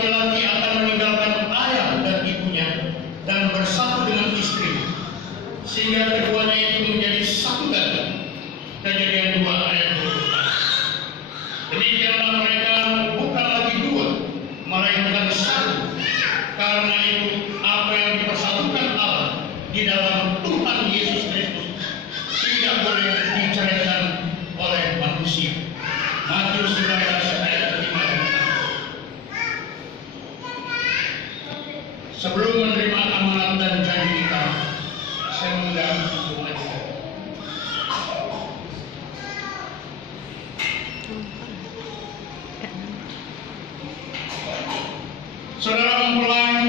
laki-laki akan meninggalkan ayah dan ibunya dan bersatu dengan istri, sehingga keduanya itu menjadi satu daging. Kejadian 2 ayat 24. Demikianlah mereka bukan lagi dua, melainkan satu. Karena itu apa yang dipersatukan Allah di dalam Tuhan Yesus Kristus tidak boleh diceraikan oleh manusia. Matius 19 ayat 5 dan 6. Sebelum menerima amanat dan janji kita, saya mengundang semua kita. Saudara mempelai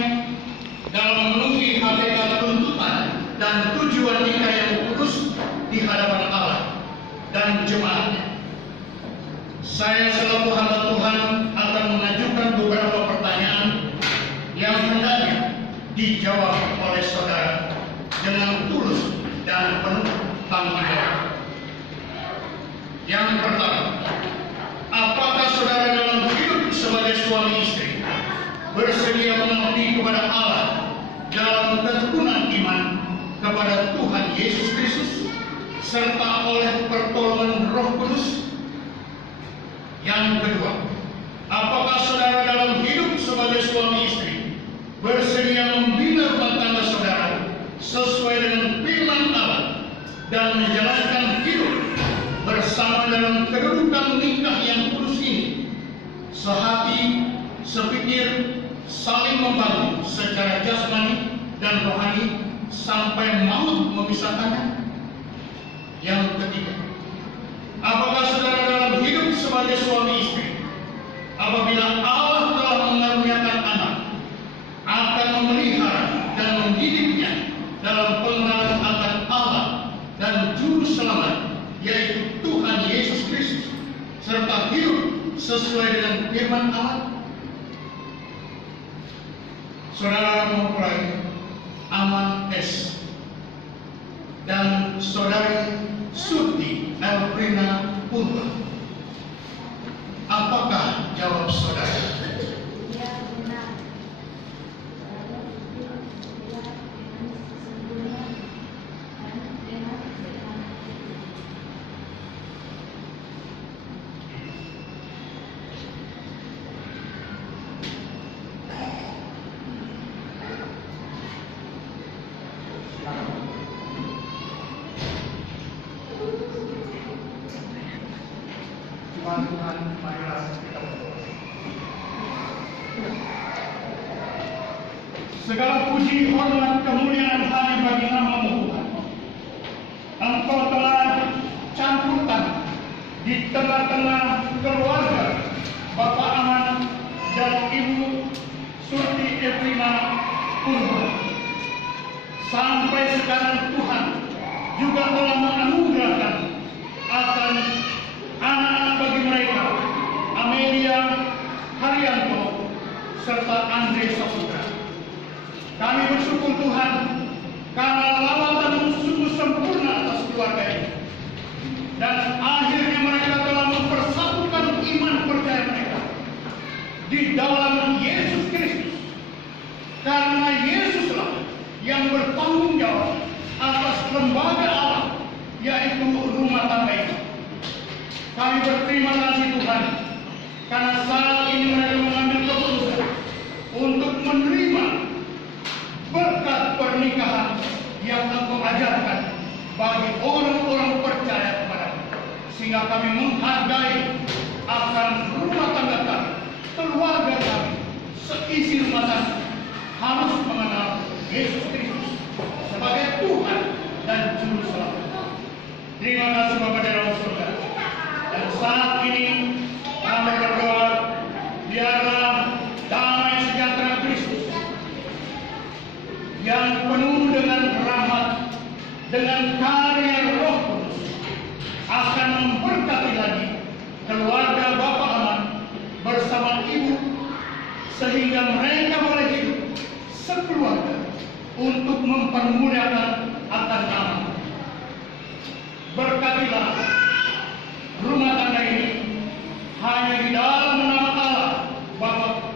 dalam memenuhi hakikat tuntutan dan tujuan nikah yang kudus di hadapan Allah dan jemaatnya. Saya selaku hamba Tuhan akan mengajukan beberapa pertanyaan yang hendaknya dijawab oleh saudara dengan tulus dan penuh tanggung jawab. Yang pertama, apakah saudara dalam hidup sebagai suami istri bersedia mengabdi kepada Allah dalam ketekunan iman kepada Tuhan Yesus Kristus serta oleh pertolongan Roh Kudus? Yang kedua, apakah saudara dalam hidup sebagai suami istri bersedia membina rumah tangga saudara sesuai dengan firman Allah dan menjalankan hidup bersama dalam kedudukan nikah yang kudus ini, sehati, sepikir, saling membantu secara jasmani dan rohani sampai maut memisahkannya? Yang ketiga, apakah saudara dalam hidup sebagai suami istri, apabila Allah telah mengaruniakan anak, akan memelihara dan mendidiknya dalam pengenalan akan Allah dan Juru Selamat, yaitu Tuhan Yesus Kristus, serta hidup sesuai dengan firman Allah? Saudara mempelai Aman S dan saudari Surti Elfrina Purba, apakah jawab saudara? Tuhan, marilah kita berdoa. Segala puji, hormat, kemuliaan hanya bagi nama Tuhan. Engkau telah campur tangan di tengah-tengah keluarga Bapak Aman dan Ibu Surti Elfrina Purba. Sampai sekarang Tuhan juga telah menganugerahkan akan anak-anak bagi mereka, Amelia Haryanto serta Andre Saputra. Kami bersyukur Tuhan karena lawatan sungguh sempurna atas keluarga ini, dan akhirnya mereka telah mempersatukan iman percaya mereka di dalam Yesus Kristus. Karena Yesuslah yang bertanggung jawab atas lembaga Allah, yaitu rumah tangga ini. Kami berterima kasih Tuhan karena saat ini mereka mengambil keputusan untuk menerima berkat pernikahan yang Engkau ajarkan bagi orang-orang percaya kepada-Mu, sehingga kami menghargai akan rumah tangga kami, keluarga kami, seisi rumah tangga harus mengenal Yesus Kristus sebagai Tuhan dan Juru Selamat. Terima kasih Bapa di dalam surga. Dan saat ini kami berdoa, biarlah damai sejahtera Kristus yang penuh dengan rahmat, dengan karya Roh Kudus akan memberkati lagi keluarga Bapak Aman bersama Ibu, sehingga mereka boleh hidup sekeluarga untuk mempermuliakan akan nama. Berkatilah rumah tangga ini hanya di dalam nama Allah Bapa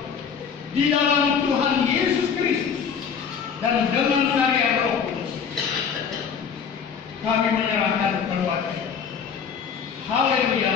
di dalam Tuhan Yesus Kristus dan dengan karya Roh Kudus. Kami menyerahkan keluarga. Haleluya.